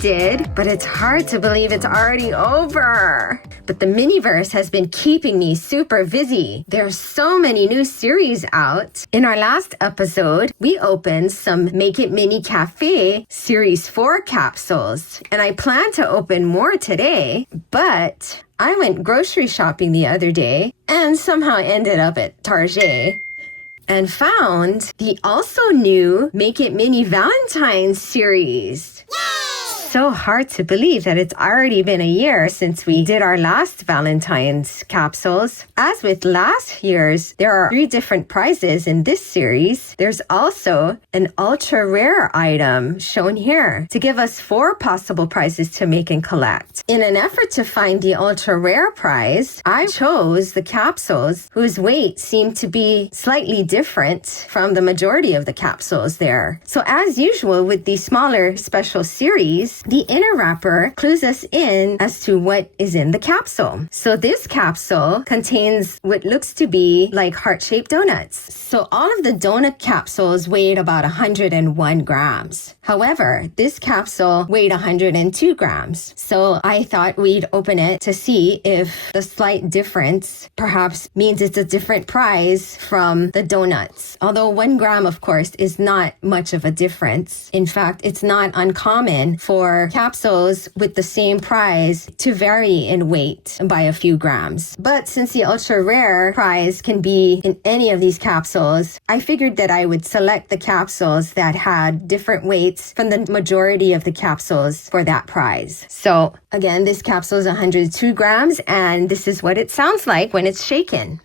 did, but it's hard to believe it's already over. But the Miniverse has been keeping me super busy. There's so many new series out. In our last episode, we opened some Make It Mini Cafe Series 4 capsules, and I plan to open more today, but I went grocery shopping the other day and somehow ended up at Target and found the also new Make It Mini Valentine series. So hard to believe that it's already been a year since we did our last Valentine's capsules. As with last year's, there are 3 different prizes in this series. There's also an ultra rare item shown here to give us 4 possible prizes to make and collect. In an effort to find the ultra rare prize, I chose the capsules whose weight seemed to be slightly different from the majority of the capsules there. So as usual with these smaller special series, the inner wrapper clues us in as to what is in the capsule. So this capsule contains what looks to be like heart-shaped donuts. So all of the donut capsules weighed about 101 grams. However, this capsule weighed 102 grams. So I thought we'd open it to see if the slight difference perhaps means it's a different prize from the donuts. Although 1 gram, of course, is not much of a difference. In fact, it's not uncommon for capsules with the same prize to vary in weight by a few grams. But since the ultra rare prize can be in any of these capsules, I figured that I would select the capsules that had different weights from the majority of the capsules for that prize. So again, this capsule is 102 grams, and this is what it sounds like when it's shaken.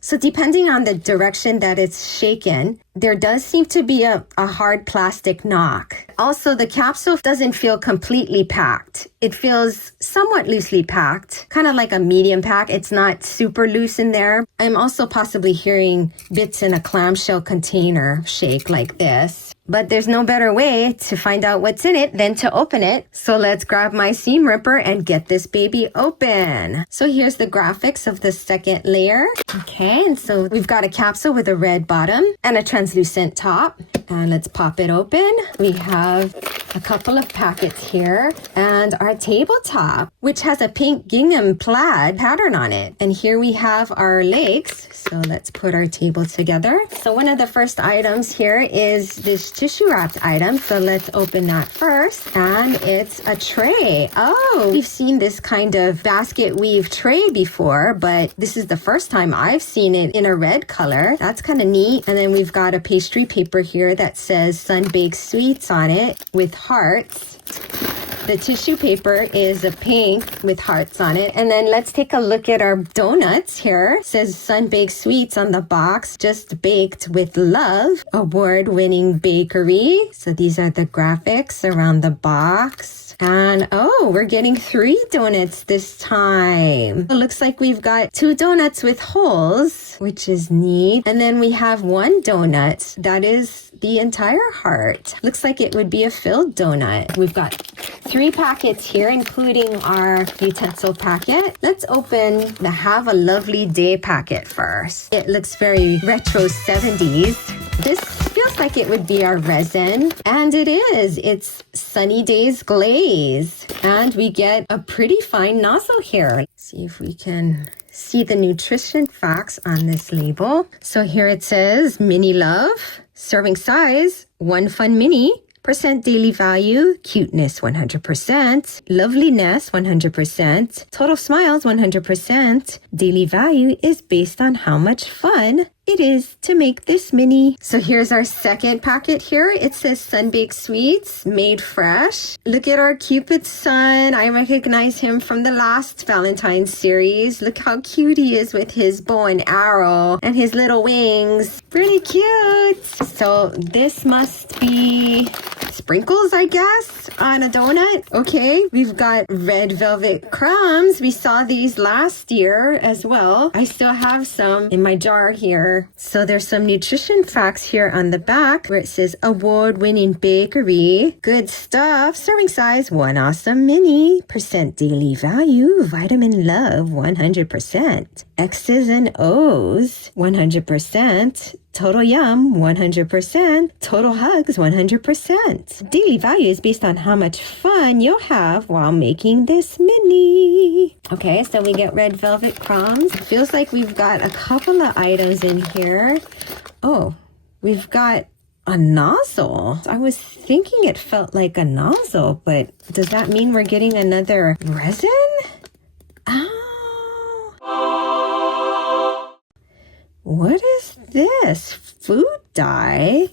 So depending on the direction that it's shaken, there does seem to be a hard plastic knock. Also, the capsule doesn't feel completely packed. It feels somewhat loosely packed, kind of like a medium pack. It's not super loose in there. I'm also possibly hearing bits in a clamshell container shake like this. But there's no better way to find out what's in it than to open it. So let's grab my seam ripper and get this baby open. So here's the graphics of the second layer. Okay, and so we've got a capsule with a red bottom and a translucent top. And let's pop it open. We have a couple of packets here and our tabletop, which has a pink gingham plaid pattern on it. And here we have our legs. So let's put our table together. So one of the first items here is this tissue wrapped item. So let's open that first. And it's a tray. Oh, we've seen this kind of basket weave tray before, but this is the first time I've seen it in a red color. That's kind of neat. And then we've got a pastry paper here that says sun-baked sweets on it with hearts. The tissue paper is a pink with hearts on it. And then let's take a look at our donuts here. It says sun-baked sweets on the box, just baked with love. Award-winning bakery. So these are the graphics around the box. And oh, we're getting 3 donuts this time. It looks like we've got 2 donuts with holes, which is neat. And then we have 1 donut that is the entire heart. Looks like it would be a filled donut. We've got 3 packets here, including our utensil packet. Let's open the Have a Lovely Day packet first. It looks very retro 70s. This feels like it would be our resin, and it is. It's Sunny Days Glaze, and we get a pretty fine nozzle here. Let's see if we can see the nutrition facts on this label. So here it says Mini Love, serving size 1 fun mini, percent daily value, cuteness 100%, loveliness 100%, total smiles 100%. Daily value is based on how much fun it is to make this mini. So here's our second packet here. It says sun-baked sweets, made fresh. Look at our Cupid sun. I recognize him from the last Valentine's series. Look how cute he is with his bow and arrow and his little wings. Really cute. So this must be sprinkles, I guess, on a donut. Okay, we've got red velvet crumbs. We saw these last year as well. I still have some in my jar here. So there's some nutrition facts here on the back where it says award-winning bakery. Good stuff. Serving size 1 awesome mini. Percent daily value. Vitamin love 100%. X's and O's 100%. Total yum, 100%. Total hugs, 100%. Daily value is based on how much fun you'll have while making this mini. Okay, so we get red velvet crumbs. It feels like we've got a couple of items in here. Oh, we've got a nozzle. I was thinking it felt like a nozzle, but does that mean we're getting another resin? What is this? Food dye?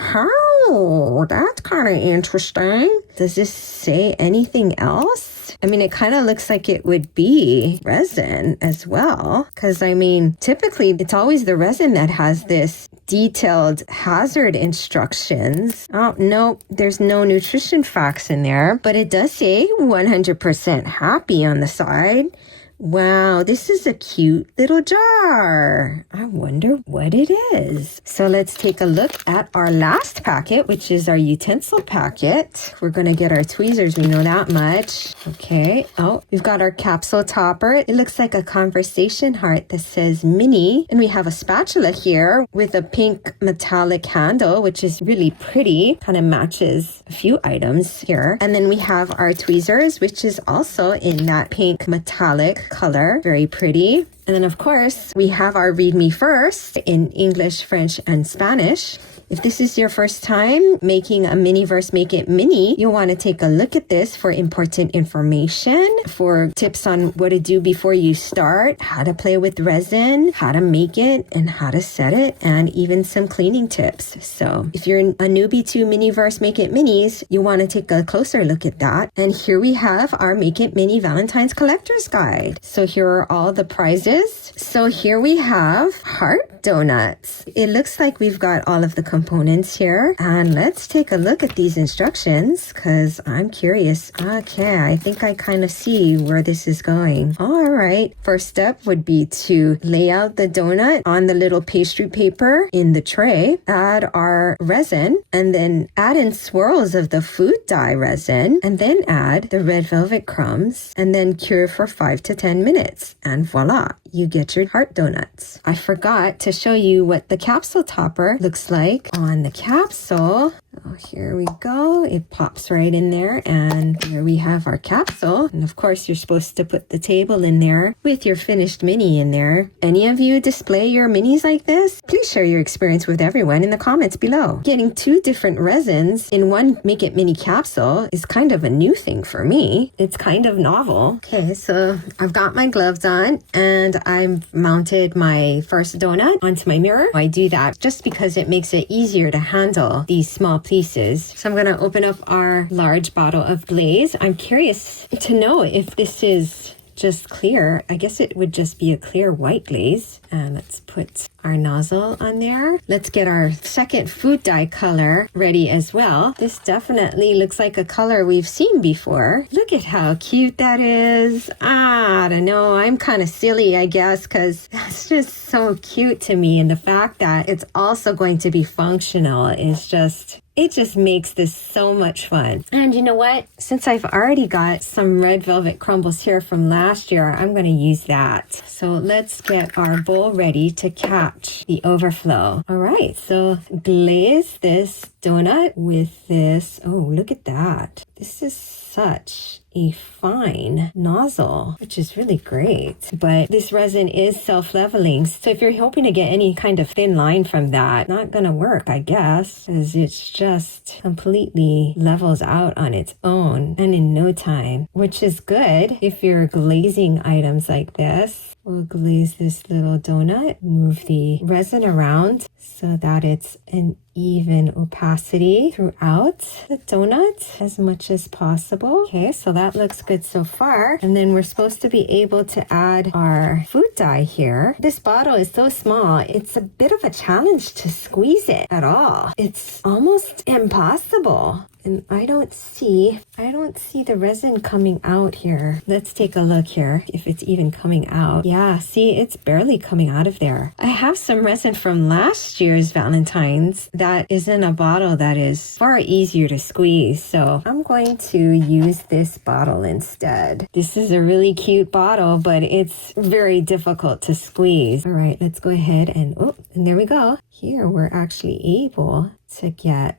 Oh, that's kind of interesting. Does this say anything else? I mean, it kind of looks like it would be resin as well. Because, I mean, typically it's always the resin that has this detailed hazard instructions. Oh, no, there's no nutrition facts in there. But it does say 100% happy on the side. Wow, this is a cute little jar. I wonder what it is. So let's take a look at our last packet, which is our utensil packet. We're going to get our tweezers. We know that much. Okay. Oh, we've got our capsule topper. It looks like a conversation heart that says mini. And we have a spatula here with a pink metallic handle, which is really pretty. Kind of matches a few items here. And then we have our tweezers, which is also in that pink metallic color. Very pretty. And then, of course, we have our Read Me First in English, French, and Spanish. If this is your first time making a Miniverse Make It Mini, you'll want to take a look at this for important information, for tips on what to do before you start, how to play with resin, how to make it, and how to set it, and even some cleaning tips. So if you're a newbie to Miniverse Make It Minis, you want to take a closer look at that. And here we have our Make It Mini Valentine's Collector's Guide. So here are all the prizes. So here we have heart donuts. It looks like we've got all of the components here, and let's take a look at these instructions because I'm curious. Okay, I think I kind of see where this is going. All right, first step would be to lay out the donut on the little pastry paper in the tray, add our resin, and then add in swirls of the food dye resin, and then add the red velvet crumbs, and then cure for 5 to 10 minutes, and voila, you get your heart donuts. I forgot to show you what the capsule topper looks like on the capsule. Oh, here we go. It pops right in there, and here we have our capsule. And of course, you're supposed to put the table in there with your finished mini in there. Any of you display your minis like this? Please share your experience with everyone in the comments below. Getting 2 different resins in one Make It Mini capsule is kind of a new thing for me. It's kind of novel. Okay, so I've got my gloves on, and I've mounted my first donut onto my mirror. I do that just because it makes it easier to handle these small pieces. So I'm going to open up our large bottle of glaze. I'm curious to know if this is just clear. I guess it would just be a clear white glaze. And let's put our nozzle on there. Let's get our second food dye color ready as well. This definitely looks like a color we've seen before. Look at how cute that is. I don't know. I'm kind of silly, I guess, because that's just so cute to me. And the fact that it's also going to be functional is just... it just makes this so much fun. And you know what? Since I've already got some red velvet crumbles here from last year, I'm going to use that. So let's get our bowl ready to catch the overflow. All right, so glaze this donut with this. Oh, look at that. This is such a fine nozzle, which is really great. But this resin is self-leveling. So if you're hoping to get any kind of thin line from that, not gonna work, I guess, because it's just completely levels out on its own and in no time, which is good if you're glazing items like this. We'll glaze this little donut, move the resin around so that it's an even opacity throughout the donut as much as possible. Okay, so that looks good so far. And then we're supposed to be able to add our food dye here. This bottle is so small, it's a bit of a challenge to squeeze it at all. It's almost impossible. And I don't see the resin coming out here. Let's take a look here if it's even coming out. Yeah, see, it's barely coming out of there. I have some resin from last year's Valentine's that is in a bottle that is far easier to squeeze. So I'm going to use this bottle instead. This is a really cute bottle, but it's very difficult to squeeze. All right, let's go ahead and, oh, And there we go. Here we're actually able to get,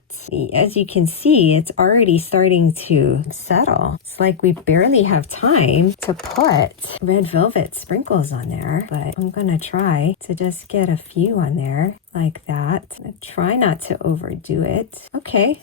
as you can see, it's already starting to settle. It's like we barely have time to put red velvet sprinkles on there, but I'm gonna try to just get a few on there like that. Try not to overdo it. Okay.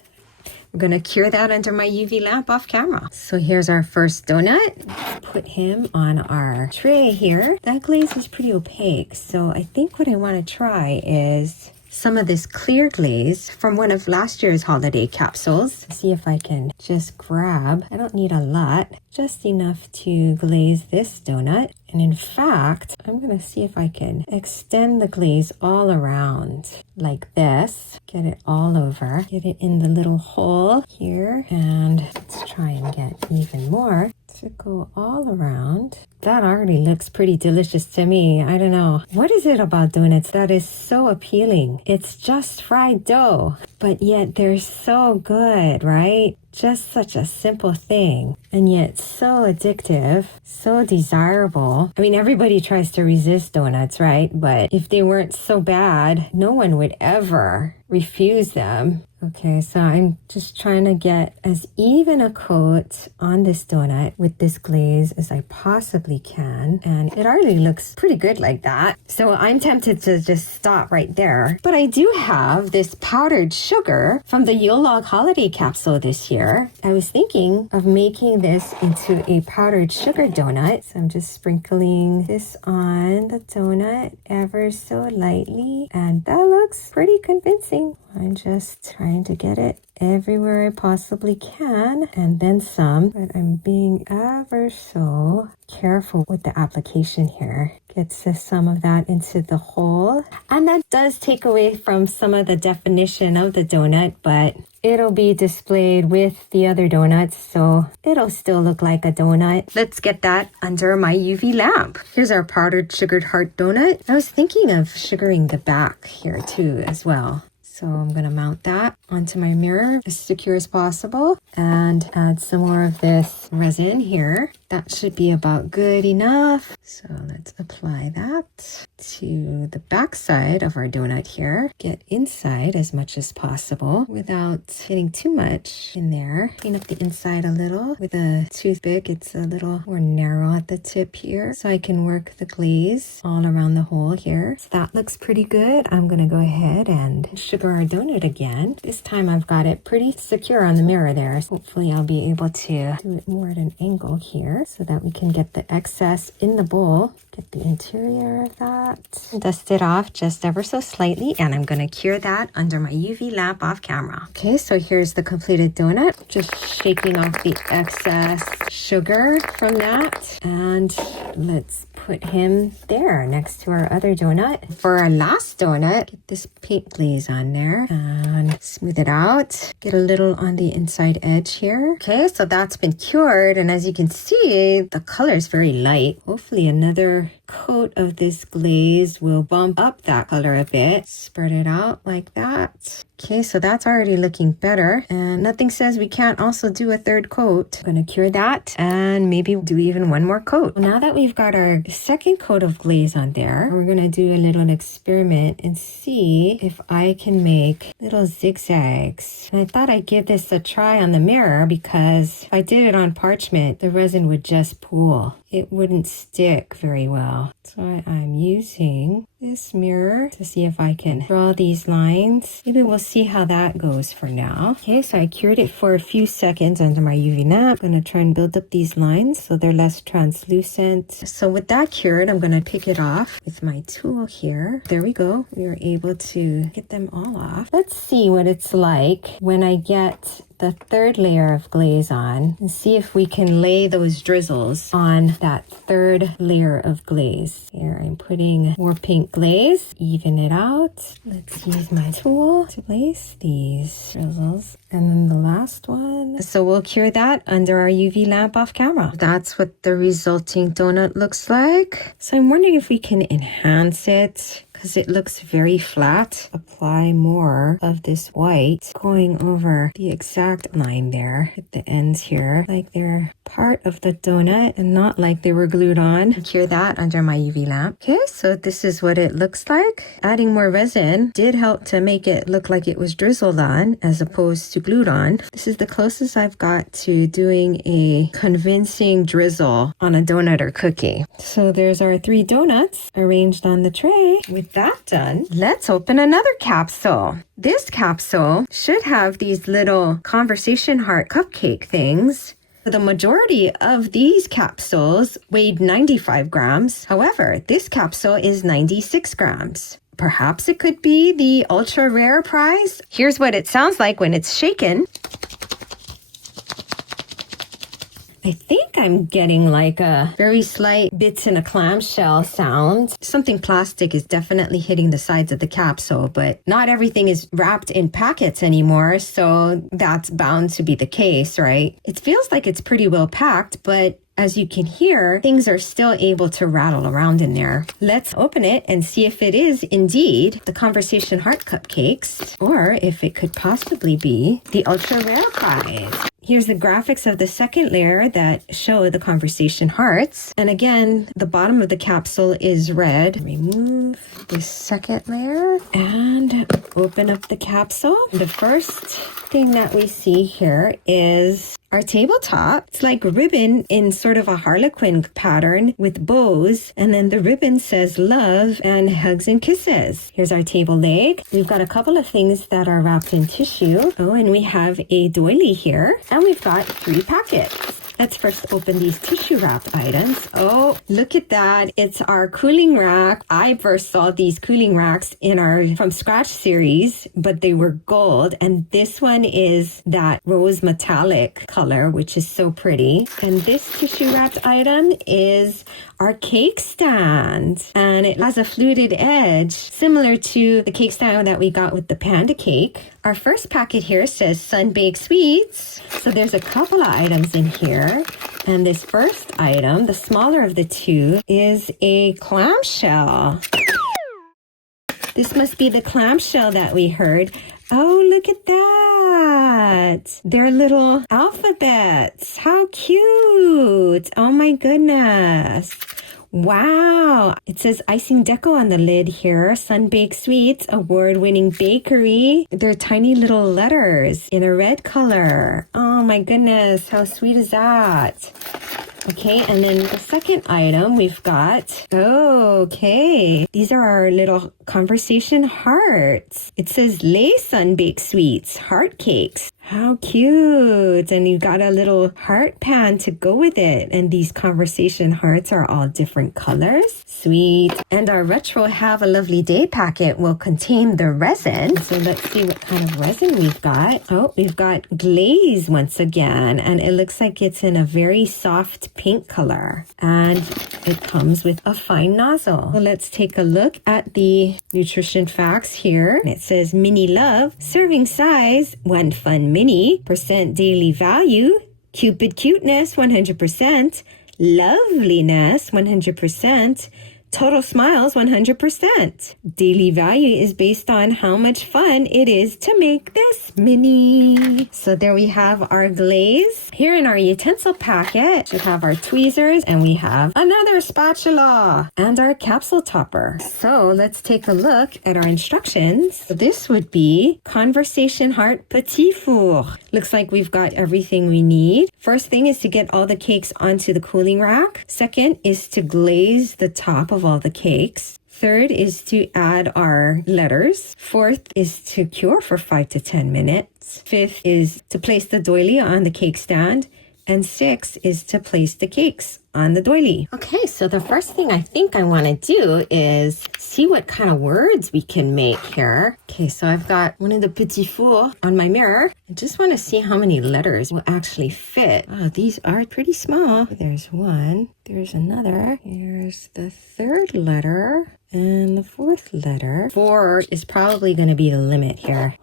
We're gonna cure that under my UV lamp off camera. So here's our first donut. Put him on our tray here. That glaze is pretty opaque, so I think what I wanna try is some of this clear glaze from one of last year's holiday capsules. See if I can just grab, I don't need a lot, just enough to glaze this donut. And in fact, I'm gonna see if I can extend the glaze all around like this. Get it all over, get it in the little hole here. And let's try and get even more to go all around. That already looks pretty delicious to me. I don't know. What is it about donuts that is so appealing? It's just fried dough, but yet they're so good, right? Just such a simple thing, and yet so addictive, so desirable. I mean, everybody tries to resist donuts, right? But if they weren't so bad, no one would ever refuse them. Okay, so I'm just trying to get as even a coat on this donut with this glaze as I possibly can. And it already looks pretty good like that. So I'm tempted to just stop right there. But I do have this powdered sugar from the Yule Log holiday capsule this year. I was thinking of making this into a powdered sugar donut. So I'm just sprinkling this on the donut ever so lightly. And that looks pretty convincing. I'm just trying to get it everywhere I possibly can and then some, but I'm being ever so careful with the application here. Gets some of that into the hole, and that does take away from some of the definition of the donut, but it'll be displayed with the other donuts, so it'll still look like a donut. Let's get that under my UV lamp. Here's our powdered sugared heart donut. I was thinking of sugaring the back here too as well. So I'm going to mount that onto my mirror as secure as possible and add some more of this resin here. That should be about good enough. So let's apply that to the back side of our donut here. Get inside as much as possible without getting too much in there. Clean up the inside a little. With a toothpick, it's a little more narrow at the tip here. So I can work the glaze all around the hole here. So that looks pretty good. I'm going to go ahead and sugar our donut again. This time I've got it pretty secure on the mirror there. So hopefully I'll be able to do it more at an angle here so that we can get the excess in the bowl. Get the interior of that. Dust it off just ever so slightly, and I'm going to cure that under my UV lamp off camera. Okay, so here's the completed donut. Just shaking off the excess sugar from that, and let's put him there next to our other donut. For our last donut, get this pink glaze on there and smooth it out. Get a little on the inside edge here. Okay, so that's been cured, and as you can see, the color is very light. Hopefully another coat of this glaze will bump up that color a bit. Spread it out like that. Okay, so that's already looking better, and nothing says we can't also do a third coat. I'm gonna cure that and maybe do even one more coat. Now that we've got our second coat of glaze on there, we're gonna do a little experiment and see if I can make little zigzags. And I thought I'd give this a try on the mirror because if I did it on parchment, the resin would just pool. It wouldn't stick very well. So I'm using this mirror to see if I can draw these lines. Maybe we'll see how that goes for now. Okay, so I cured it for a few seconds under my UV lamp. I'm gonna try and build up these lines so they're less translucent. So with that cured, I'm gonna pick it off with my tool here. There we go. We were able to get them all off. Let's see what it's like when I get the third layer of glaze on and see if we can lay those drizzles on that third layer of glaze. Here I'm putting more pink glaze, even it out. Let's use my tool to place these drizzles. And then the last one. So we'll cure that under our UV lamp off camera. That's what the resulting donut looks like. So I'm wondering if we can enhance it because it looks very flat. Apply more of this white going over the exact line there at the ends here, like they're part of the donut and not like they were glued on. Cure that under my UV lamp. Okay, so this is what it looks like. Adding more resin did help to make it look like it was drizzled on as opposed to glued on. This is the closest I've got to doing a convincing drizzle on a donut or cookie. So there's our 3 donuts arranged on the tray. With that done, let's open another capsule. This capsule should have these little conversation heart cupcake things. The majority of these capsules weighed 95 grams. However, this capsule is 96 grams. Perhaps it could be the ultra rare prize. Here's what it sounds like when it's shaken. I think I'm getting like a very slight bits in a clamshell sound. Something plastic is definitely hitting the sides of the capsule, but not everything is wrapped in packets anymore, so that's bound to be the case, right? It feels like it's pretty well packed, but as you can hear, things are still able to rattle around in there. Let's open it and see if it is indeed the Conversation Heart Cupcakes, or if it could possibly be the ultra rare prize. Here's the graphics of the second layer that show the conversation hearts. And again, the bottom of the capsule is red. Remove this second layer and open up the capsule. The first thing that we see here is our tabletop. It's like ribbon in sort of a harlequin pattern with bows. And then the ribbon says love and hugs and kisses. Here's our table leg. We've got a couple of things that are wrapped in tissue. Oh, and we have a doily here. And we've got 3 packets. Let's first open these tissue wrap items. Oh, look at that. It's our cooling rack. I first saw these cooling racks in our From Scratch series, but they were gold. And this one is that rose metallic color, which is so pretty. And this tissue wrapped item is our cake stand. And it has a fluted edge, similar to the cake stand that we got with the panda cake. Our first packet here says sun-baked sweets. So there's a couple of items in here. And this first item, the smaller of the 2, is a clamshell. This must be the clamshell that we heard. Oh, look at that. They're little alphabets. How cute. Oh my goodness. Wow. It says icing deco on the lid here. Sun-baked sweets, award-winning bakery. They're tiny little letters in a red color. Oh my goodness. How sweet is that? Okay, and then the second item we've got, okay, these are our little conversation hearts. It says Lay Sun-baked Sweets, heart cakes. How cute. And you've got a little heart pan to go with it. And these conversation hearts are all different colors. Sweet. And our retro Have a Lovely Day packet will contain the resin. So let's see what kind of resin we've got. Oh, we've got glaze once again. And it looks like it's in a very soft pink color. And it comes with a fine nozzle. Well, let's take a look at the nutrition facts here. It says Mini Love, serving size, 1 fun mini, percent daily value, Cupid cuteness, 100%, loveliness, 100%, total smiles, 100%. Daily value is based on how much fun it is to make this mini. So there we have our glaze. Here in our utensil packet, we have our tweezers and we have another spatula and our capsule topper. So let's take a look at our instructions. This would be Conversation Heart Petit Four. Looks like we've got everything we need. First thing is to get all the cakes onto the cooling rack. Second is to glaze the top of all the cakes. Third is to add our letters. Fourth is to cure for 5 to 10 minutes. Fifth is to place the doily on the cake stand. And 6 is to place the cakes on the doily. Okay, so the first thing I think I want to do is see what kind of words we can make here. Okay, so I've got one of the petit fours on my mirror. I just want to see how many letters will actually fit. Oh, these are pretty small. There's one, there's another, here's the third letter, and the fourth letter. 4 is probably going to be the limit here.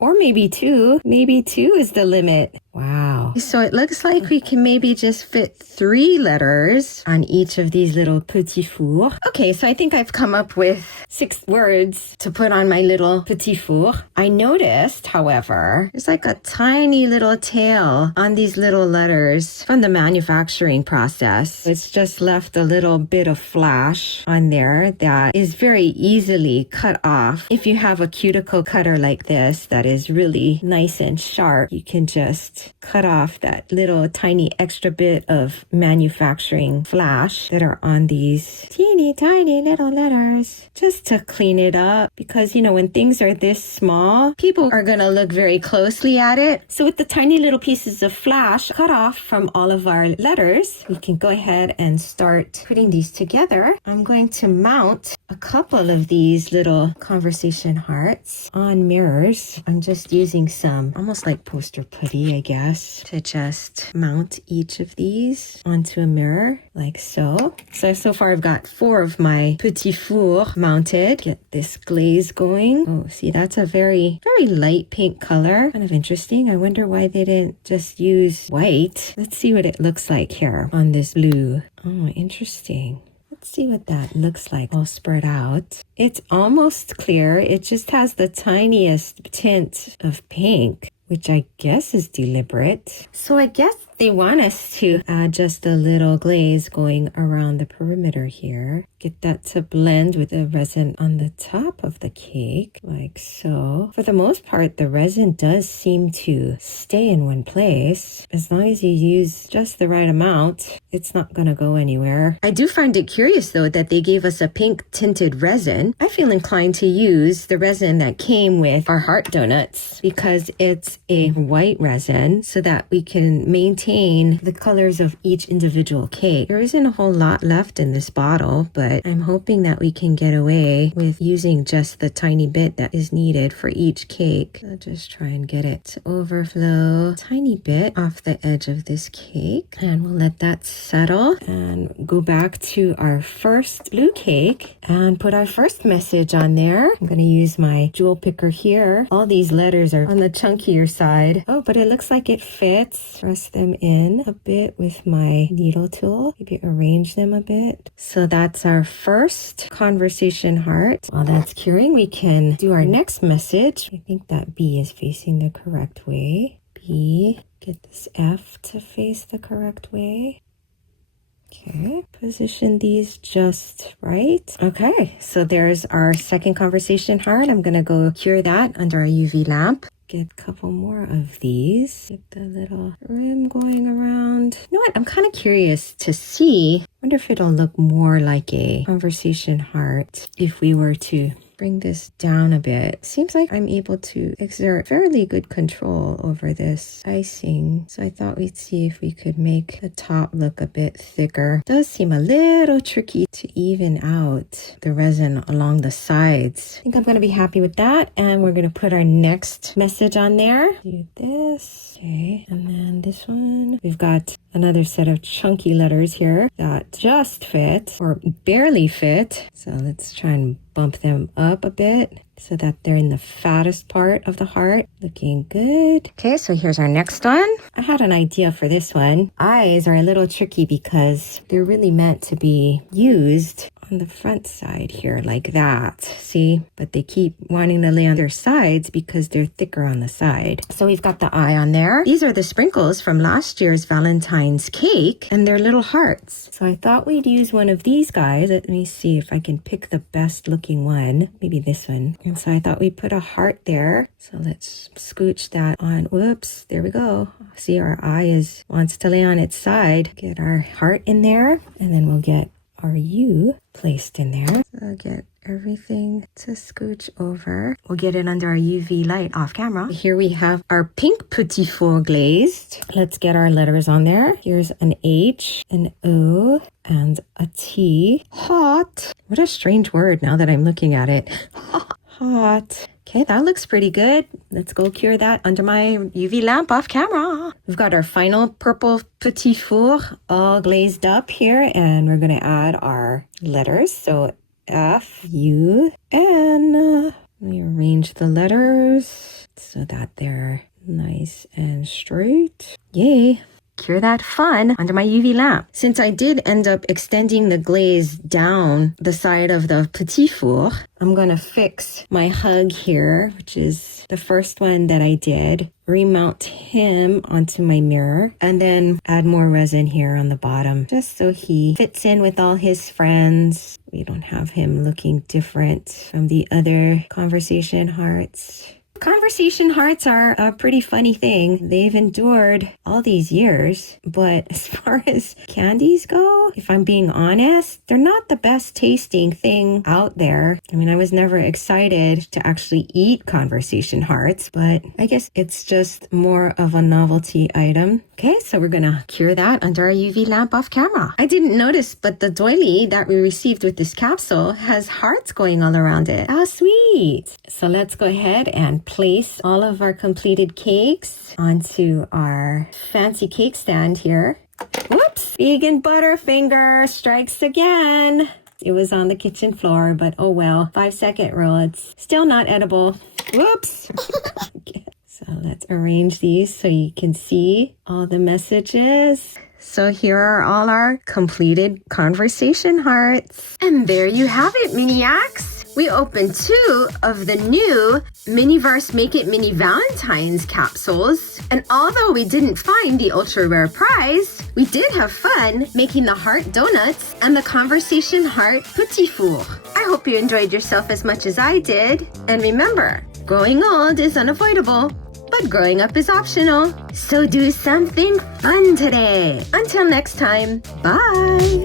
Or maybe 2. Maybe 2 is the limit. Wow. So it looks like we can maybe just fit 3 letters on each of these little petit fours. Okay, so I think I've come up with 6 words to put on my little petit four. I noticed, however, there's like a tiny little tail on these little letters from the manufacturing process. It's just left a little bit of flash on there that is very easily cut off. If you have a cuticle cutter like this that is really nice and sharp, you can just cut off that little tiny extra bit of manufacturing flash that are on these teeny tiny little letters just to clean it up, because when things are this small, people are going to look very closely at it. So with the tiny little pieces of flash cut off from all of our letters, we can go ahead and start putting these together. I'm going to mount a couple of these little conversation hearts on mirrors. I'm just using some almost like poster putty, I guess, to just mount each of these onto a mirror like so. So far I've got 4 of my petit fours mounted. Get this glaze going. Oh, see, that's a very, very light pink color. Kind of interesting. I wonder why they didn't just use white. Let's see what it looks like here on this blue. Oh, interesting. Let's see what that looks like all spread out. It's almost clear. It just has the tiniest tint of pink, which I guess is deliberate. So I guess they want us to add just a little glaze going around the perimeter here. Get that to blend with the resin on the top of the cake, like so. For the most part, the resin does seem to stay in one place. As long as you use just the right amount, it's not gonna go anywhere. I do find it curious though that they gave us a pink tinted resin. I feel inclined to use the resin that came with our heart donuts because it's a white resin so that we can maintain the colors of each individual cake. There isn't a whole lot left in this bottle, but I'm hoping that we can get away with using just the tiny bit that is needed for each cake. I'll just try and get it to overflow a tiny bit off the edge of this cake, and we'll let that settle and go back to our first blue cake and put our first message on there. I'm going to use my jewel picker here. All these letters are on the chunkier side. Oh, but it looks like it fits. Press them in a bit with my needle tool. Maybe arrange them a bit. So that's our first conversation heart. While that's curing, we can do our next message. I think that B is facing the correct way. B, get this F to face the correct way. Okay, position these just right. Okay, so there's our second conversation heart. I'm gonna go cure that under a UV lamp. Get a couple more of these. Get the little rim going around. You know what? I'm kind of curious to see. I wonder if it'll look more like a conversation heart if we were to bring this down a bit. Seems like I'm able to exert fairly good control over this icing. So I thought we'd see if we could make the top look a bit thicker. It does seem a little tricky to even out the resin along the sides. I think I'm going to be happy with that. And we're going to put our next message on there. Do this. Okay. And then this one. We've got another set of chunky letters here that just fit or barely fit. So let's try and bump them up a bit so that they're in the fattest part of the heart. Looking good. Okay, so here's our next one. I had an idea for this one. Eyes are a little tricky because they're really meant to be used on the front side here like that. See? But they keep wanting to lay on their sides because they're thicker on the side. So we've got the eye on there. These are the sprinkles from last year's Valentine's cake, and they're little hearts. So I thought we'd use one of these guys. Let me see if I can pick the best looking one. Maybe this one. And so I thought we'd put a heart there. So let's scooch that on. Whoops, there we go. See, our eye wants to lay on its side. Get our heart in there, and then we'll get our U placed in there. So I'll get everything to scooch over. We'll get it under our UV light off camera. Here we have our pink petit four glazed. Let's get our letters on there. Here's an H, an O, and a T. Hot. What a strange word now that I'm looking at it. Hot. Okay, that looks pretty good. Let's go cure that under my UV lamp off camera. We've got our final purple petit four all glazed up here, and we're going to add our letters. So F, U, N. Let me arrange the letters so that they're nice and straight. Yay! Cure that fun under my UV lamp. Since I did end up extending the glaze down the side of the petit four, I'm gonna fix my hug here, which is the first one that I did. Remount him onto my mirror and then add more resin here on the bottom just so he fits in with all his friends. We don't have him looking different from the other conversation hearts. Conversation hearts are a pretty funny thing. They've endured all these years, but as far as candies go, if I'm being honest, they're not the best tasting thing out there. I mean, I was never excited to actually eat conversation hearts, but I guess it's just more of a novelty item. Okay, so we're gonna cure that under our UV lamp off camera. I didn't notice, but the doily that we received with this capsule has hearts going all around it. How sweet! So let's go ahead and place all of our completed cakes onto our fancy cake stand here. Whoops! Vegan Butterfinger strikes again. It was on the kitchen floor, but oh well. 5-second rule. It's still not edible. Whoops! So let's arrange these so you can see all the messages. So here are all our completed conversation hearts. And there you have it, Maniacs. We opened 2 of the new Miniverse Make It Mini Valentine's capsules. And although we didn't find the ultra rare prize, we did have fun making the heart donuts and the conversation heart petit four. I hope you enjoyed yourself as much as I did. And remember, growing old is unavoidable, but growing up is optional. So do something fun today. Until next time, bye.